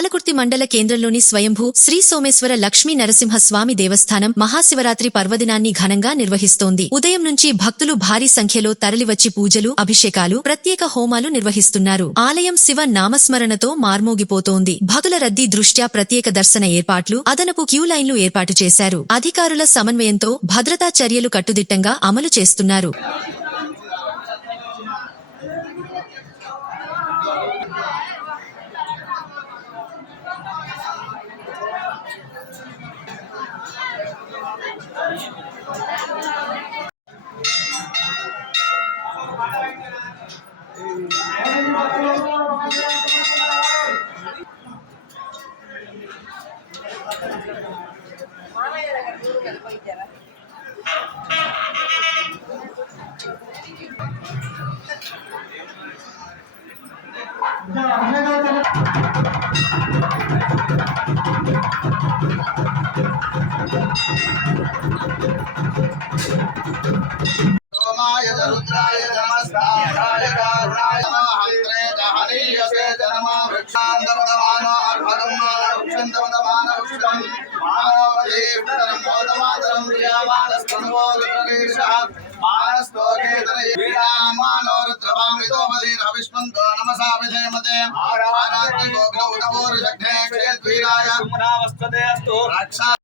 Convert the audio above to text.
పాలకుర్తి మండల కేంద్రంలోని స్వయంభూ శ్రీ సోమేశ్వర లక్ష్మీ నరసింహస్వామి దేవస్థానం మహాశివరాత్రి పర్వదినాన్ని ఘనంగా నిర్వహిస్తోంది. ఉదయం నుంచి భక్తులు భారీ సంఖ్యలో తరలివచ్చి పూజలు, అభిషేకాలు, ప్రత్యేక హోమాలు నిర్వహిస్తున్నారు. ఆలయం శివ నామస్మరణతో మార్మోగిపోతోంది. భక్తుల రద్దీ దృష్ట్యా ప్రత్యేక దర్శన ఏర్పాట్లు, అదనపు క్యూ లైన్లు ఏర్పాటు చేశారు. అధికారుల సమన్వయంతో భద్రతా చర్యలు కట్టుదిట్టంగా అమలు చేస్తున్నారు. रुद्राय नमस्ताय कारुणाय नमः हनीयसे जनमा वृक्षान्तमदमानो अर्भगमानवृक्षन्तमदमानवृक्षं मानवदेवतरं मोदमातरं प्रियामानस्तनवो रुद्रनीर्षः मानस्तोकेतनये वीरान्मानो रुद्रवामितोपदीर्हविष्मन्तो नमसा विधेमते आराध्य गोग्रौनवोरुजघ्ने क्षेत्वीराय सुमनावस्तते अस्तु रक्षाय